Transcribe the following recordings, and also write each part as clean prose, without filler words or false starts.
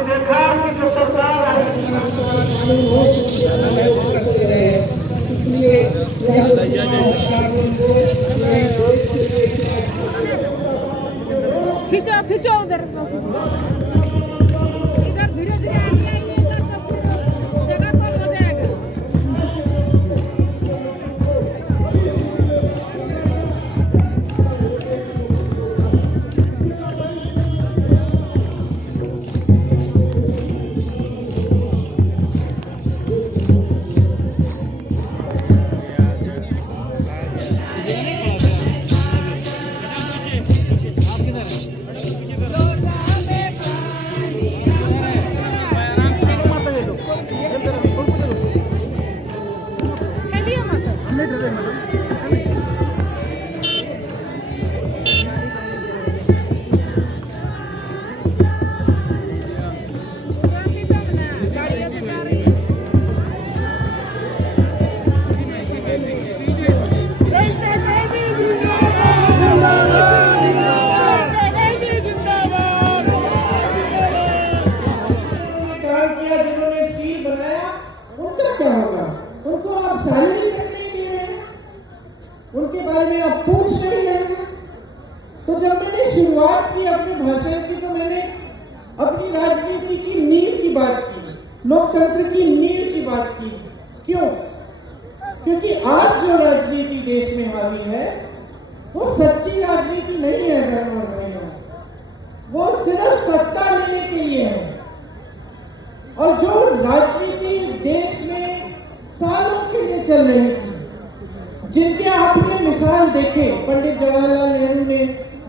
आपने देखा कि जो सरकार खींचो खींचो उधर इधर धीरे धीरे आगे आइए इधर तो फिर जगह पर हो जाएगा। उनके बारे में आप पूछ नहीं रहे हैं। तो जब मैंने शुरुआत की अपने भाषण की, तो मैंने अपनी राजनीति की नींव की बात की, लोकतंत्र की नींव की बात की। क्यों? क्योंकि आज जो राजनीति देश में हावी है वो सच्ची राजनीति नहीं है बहनों और भाइयों, वो सिर्फ सत्ता लेने के लिए है। और जो राजनीति इस देश में सालों के लिए चल रही थी, जिनके आपने मिसाल देखे, पंडित जवाहरलाल नेहरू ने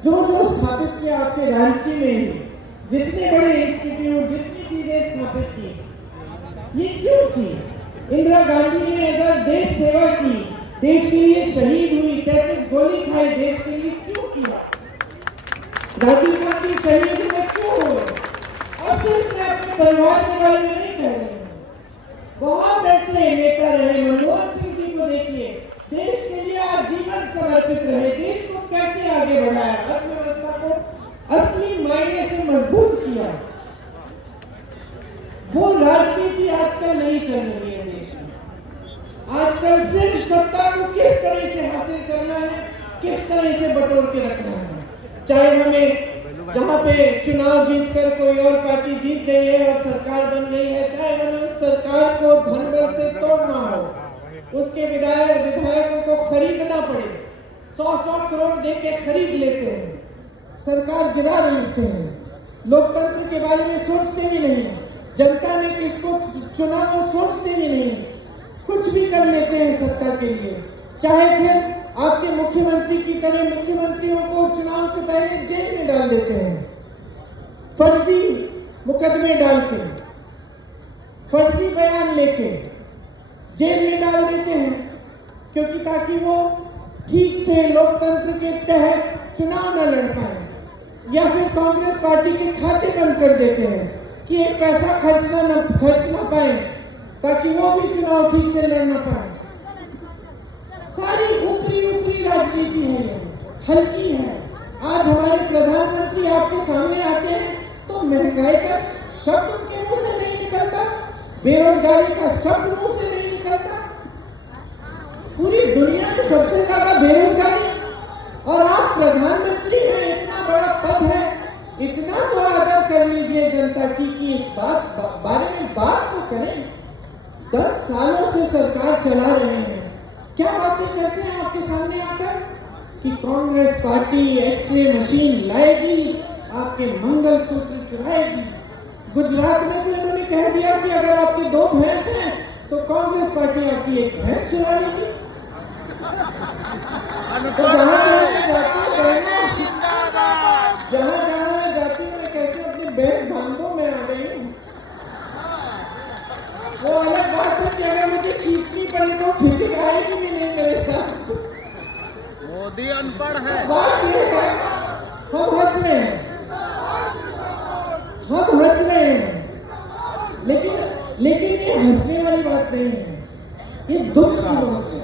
जो जो स्थापित किया आपके रांची में, जितने बड़े इंस्टीट्यूट, जितनी चीजें स्थापित की, ये क्यों की? इंदिरा गांधी ने अगर देश सेवा की, देश के लिए शहीद हुई, 33 गोली खाई, देश के लिए क्यों किया? राजीव गांधी शहीद में क्यों हुए? और सिर्फ मैं अपने परिवार के बारे में नहीं कह रही हूँ, बहुत ऐसे नेता रहे। मनमोहन सिंह जी को देखिए, देश के लिए जीवन समर्पित रहे, देश को कैसे आगे बढ़ाया, अर्थव्यवस्था को असली मायने से मजबूत किया। वो राजनीति आजकल नहीं चल रही है देश में। आजकल सिर्फ सत्ता को किस तरह से हासिल करना है, किस तरह से बटोर के रखना है। चाहे हमें जहाँ पे चुनाव जीतकर कोई और पार्टी जीत गई है और सरकार बन गई है, चाहे हमें उस सरकार को धन बल से तोड़ना हो, उसके विधायकों को खरीदना पड़े, 100-100 करोड़ देके खरीद लेते हैं, सरकार गिरा देते हैं, लोकतंत्र के बारे में सोचते भी नहीं, जनता ने किसको चुना वो सोचते भी नहीं, कुछ भी कर लेते हैं सत्ता के लिए। चाहे फिर आपके मुख्यमंत्री की तरह मुख्यमंत्रियों को चुनाव से पहले जेल में डाल देते हैं, फर्जी मुकदमे डाल के, फर्जी बयान लेके जेल में डाल देते हैं, क्योंकि ताकि वो ठीक से लोकतंत्र के तहत चुनाव न लड़ पाए। या फिर कांग्रेस पार्टी के खाते बंद कर देते हैं कि एक पैसा खर्च ना पाए, ताकि वो भी चुनाव ठीक से लड़ ना पाए। सारी ऊपरी राजनीति है, हल्की है। आज हमारे प्रधानमंत्री आपके सामने आते हैं तो महंगाई का शब्द उनके मुंह से नहीं निकलता, बेरोजगारी का शब्द मुंह से नहीं निकलता। पूरी दुनिया में सबसे ज्यादा बेरोजगारी, और आप प्रधानमंत्री हैं, इतना बड़ा पद है, इतना तो आदर कर लीजिए जनता की कि इस बारे में बात तो करें। 10 सालों से सरकार चला रहे हैं, क्या बातें करते हैं आपके सामने आकर कि कांग्रेस पार्टी एक्सरे मशीन लाएगी, आपके मंगलसूत्र चुराएगी। गुजरात में भी उन्होंने कह दिया कि अगर आपकी 2 भैंस हैं तो कांग्रेस पार्टी आपकी 1 भैंस चुरा लेगी। तो जहां मैं जाती हूँ मैं कहती हूँ अपनी बहन बांधो, मैं आ गई हूँ। वो अलग बात है कि अगर मुझे खींचनी पड़ी तो फिजिक आएगी भी नहीं मेरे साथ। मोदी अनपढ़ है। बात ये है, हम हंस रहे हैं, लेकिन ये हंसने वाली बात नहीं है, ये दुख की बात है।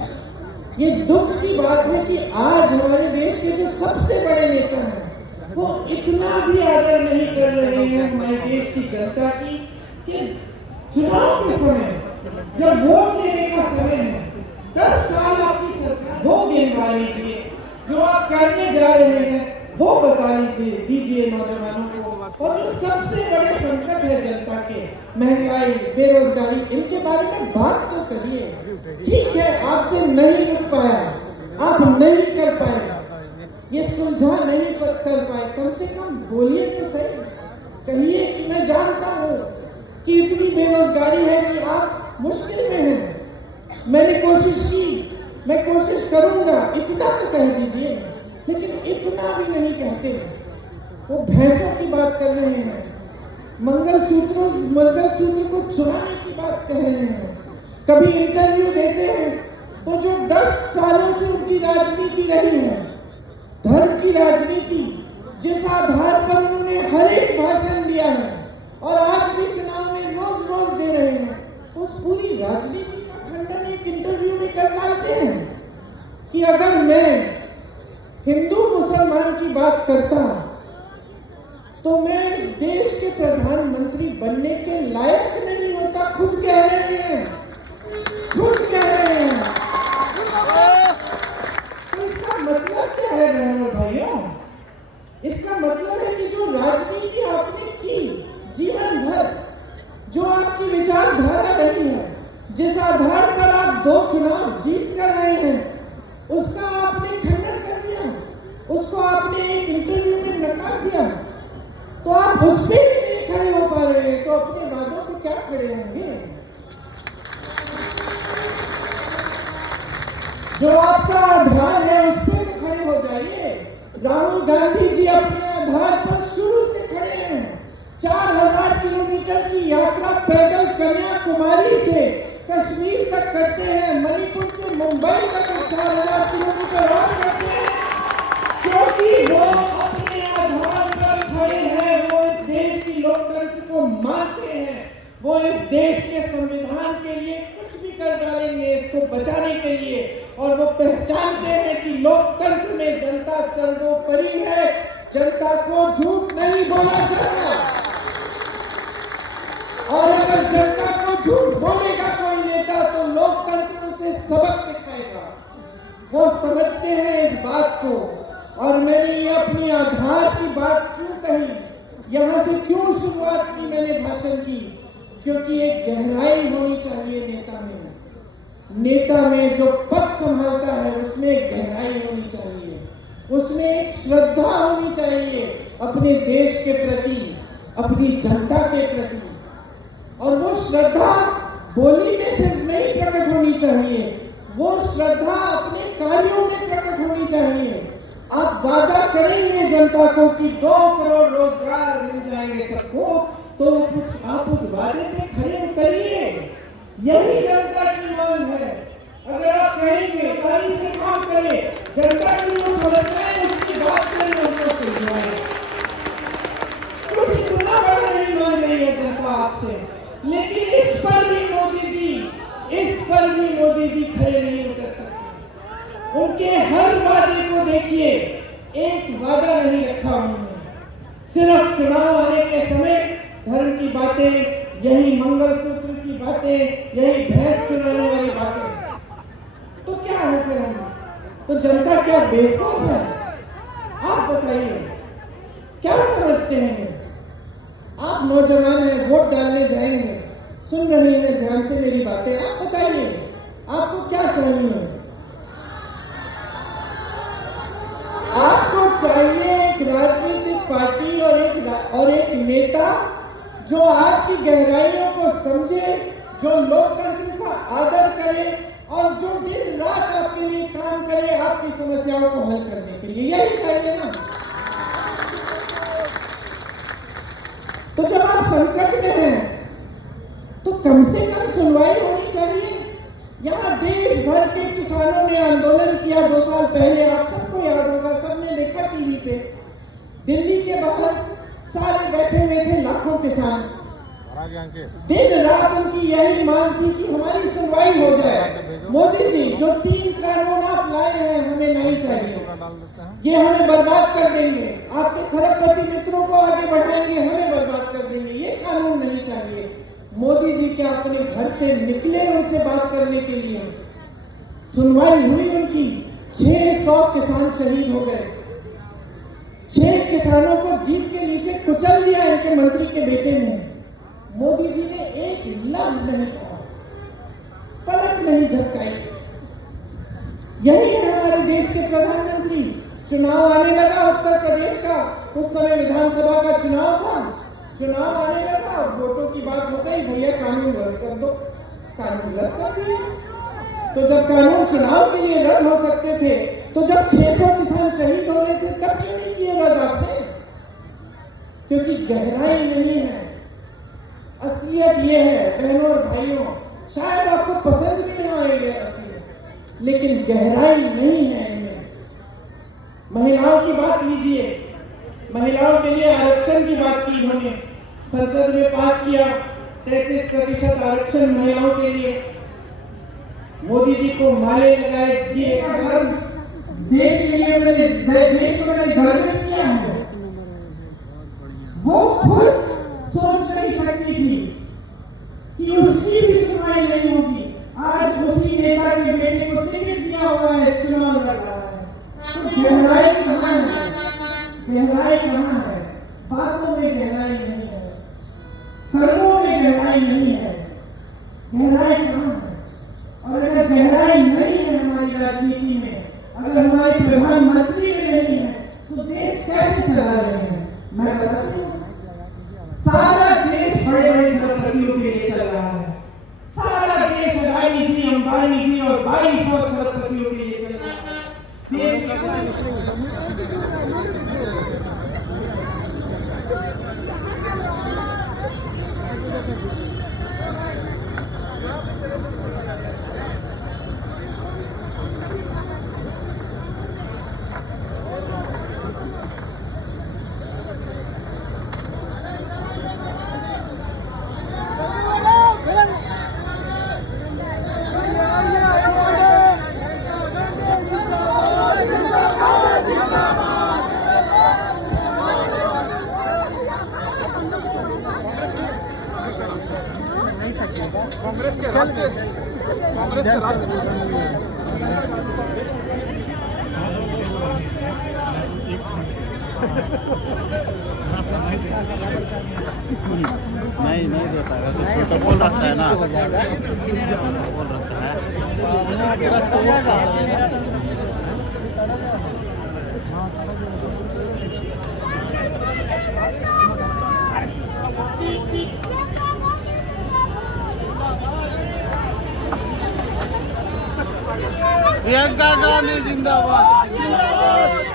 ये दुख की बात है कि आज हमारे देश के जो सबसे बड़े नेता हैं, वो इतना भी आदर नहीं कर रहे हैं हमारे देश की जनता की कि चुनाव के समय जब वोट लेने का समय है 10 साल आपकी सरकार वो गिनवा लीजिए, जो आप करने जा रहे हैं वो बता दीजिए नौजवानों को। और सबसे बड़े संकट है जनता के, महंगाई, बेरोजगारी, इनके बारे में बात तो करिए। ठीक है, आपसे नहीं रुक पाया, आप नहीं कर पाए, ये सुलझा नहीं कर पाए, कम से कम बोलिए तो सही, कहिए कि मैं जानता हूँ कि इतनी बेरोजगारी है कि आप मुश्किल में हैं, मैंने कोशिश की, मैं कोशिश करूंगा, इतना तो कह दीजिए। लेकिन इतना भी नहीं कहते, वो भैंसों की बात कर रहे हैं, मंगलसूत्र को चुराने की बात कह रहे हैं। कभी इंटरव्यू देते हैं तो जो 10 सालों से उनकी राजनीति रही है, धर्म की राजनीति, जिस आधार पर उन्होंने हर एक भाषण दिया है और आज भी चुनाव में रोज रोज दे रहे हैं, उस पूरी राजनीति का खंडन एक इंटरव्यू में कर डालते हैं कि अगर मैं हिंदू मुसलमान की बात करता तो मैं इस देश के प्रधानमंत्री बनने के लायक नहीं होता। खुद कह रहे हैं, खुद कह रहे हैं। तो इसका मतलब क्या है बहनों भाइयों? इसका मतलब है कि जो राजनीति आपने की जीवन भर, जो आपकी विचारधारा रही है, जिस आधार पर आप 2 चुनाव जीत कर रहे हैं, उसका आपने खंडन कर दिया, उसको आपने एक इंटरव्यू में नकार दिया, तो आप उस पर भी नहीं खड़े हो पा रहे हैं, तो अपने वादों को क्या खड़े होंगे? जो आपका आधार है उस पर तो खड़े हो जाइए। राहुल गांधी जी अपने आधार पर शुरू से खड़े हैं। 4000 किलोमीटर की यात्रा पैदल कन्याकुमारी से कश्मीर तक करते हैं, मणिपुर से मुंबई तक 4000 किलोमीटर और करते हैं, क्योंकि वो अपने आधार पर खड़े हैं, वो इस देश की लोकतंत्र को मानते हैं, वो इस देश के संविधान के लिए कुछ भी कर डालेंगे इसको बचाने के लिए, और वो पहचानते हैं कि लोकतंत्र में जनता सर्वोपरि है, जनता को झूठ नहीं बोला जाता, और अगर जनता को झूठ बोलेगा कोई नेता तो लोकतंत्र उसे सबक सिखाएगा। वो समझते हैं इस बात को। और मैंने ये अपनी आधार की बात क्यों कही, यहाँ से क्यों शुरुआत की मैंने भाषण की, क्योंकि एक गहराई होनी चाहिए नेता में। नेता में जो पद संभालता है उसमें एक गहराई होनी चाहिए, उसमें एक श्रद्धा होनी चाहिए अपने देश के प्रति, अपनी जनता के प्रति। और वो श्रद्धा बोली में सिर्फ नहीं प्रकट होनी चाहिए, वो श्रद्धा अपने कार्यों में प्रकट होनी चाहिए। आप वादा करेंगे जनता को कि 2 करोड़ रोजगार मिल जाएंगे सबको, तो आप उस वादे पे खड़े उतरिए, यही जनता की मांग है। अगर आप कहेंगे ईमानदारी से काम करें, जनता की जो समस्याएं उसकी बात करें, उनको सुलझाएं। कुछ इतना बड़ा नहीं मांग रही है जनता आपसे, लेकिन इस पर भी मोदी जी खड़े नहीं उतर सकते। उनके हर वादे को देखिए, एक वादा नहीं रखा उन्होंने। सिर्फ चुनाव आने के समय धर्म की बातें, यही मंगलसूत्र की बातें, यही भैंस चुराने वाली बातें। तो क्या है फिर हम? तो जनता क्या बेवकूफ है? आप बताइए, क्या समझते हैं? आप नौजवान हैं, वोट डालने जाएंगे, सुन रही हैं ध्यान से मेरी बातें। आप बताइए, आपको क्या चाहिए? आपको चाहिए एक राजनीतिक पार्टी और एक नेता जो आपकी गहराइयों को समझे, जो लोकतंत्र का आदर करे और जो दिन रात आपके लिए काम करे, आपकी समस्याओं को हल करने के लिए। यही चाहिए ना। तो जब आप संकट में हैं तो कम से कम सुनवाई होनी चाहिए। यहाँ देश भर के किसानों ने आंदोलन किया 2 साल पहले, आप सबको याद होगा, सबने देखा टीवी पे। दिल्ली के बाहर सारे बैठे हुए थे लाखों किसान, दिन रात उनकी यही मांग थी कि हमारी सुनवाई हो जाए। मोदी जी, जो 3 कानून आप लाए हैं हमें नहीं चाहिए, ये हमें बर्बाद कर देंगे, आपके खरबपति मित्रों को आगे बढ़ाएंगे, हमें बर्बाद कर देंगे, ये कानून नहीं चाहिए। मोदी जी क्या अपने घर से निकले उनसे बात करने के लिए? सुनवाई हुई उनकी, 600 किसान शहीद हो गए, 6 किसानों को जीप के नीचे कुचल दिया इनके मंत्री के बेटे ने। मोदी जी ने एक लफ्ज नहीं कहा, पलक नहीं झपकाई। यही है हमारे देश के प्रधानमंत्री। चुनाव आने लगा उत्तर प्रदेश का, उस समय विधानसभा का चुनाव था, चुनाव आने लगा, वोटों की बात हो गई, भैया कानून रद्द कर दो, कानून रद्द कर दिया। तो जब कानून चुनाव के लिए रद्द हो सकते थे, तो जब 600 किसान शहीद हो रहे थे, तब क्यों नहीं किए रद्द आपने? क्योंकि गहराई नहीं है। असलियत ये है बहनों और भाइयों, शायद आपको पसंद भी नहीं आएगी असलियत, लेकिन गहराई नहीं है इनमें। महिलाओं की बात लीजिए, महिलाओं के लिए आरक्षण की बात की इन्होंने, संसद में पास किया 33% आरक्षण महिलाओं के लिए। मोदी जी को माले लगाए दिए, देश के लिए मैंने देश को मैंने गर्वित किया है। वो खुद सोच नहीं सकती थी कि उसकी भी सुनवाई नहीं होगी। आज उसी नेता के बेटे को टिकट दिया हुआ है, चुनाव लड़ रहा है। गहराई कहाँ है? गहराई कहाँ है? बातों में गहराई नहीं है, कर्मों में गहराई नहीं है। गहराई कहाँ है? और अगर गहराई नहीं है हमारी राजनीति में, अगर हमारे प्रधानमंत्री में नहीं है, तो देश कैसे चला रहे हैं? मैं बताती हूँ, सारा देश बड़े बड़े खरबपतियों के लिए चल रहा है। सारा देश अडानी जी, अंबानी जी और 2200 खरबपतियों के लिए चल रहा है। कांग्रेस के राष्ट्रीय नहीं दे पाएगा, प्रोटोकॉल रखता है ना, प्रोटोकॉल रखता है। प्रियंका गांधी जिंदाबाद। जिंदाबाद।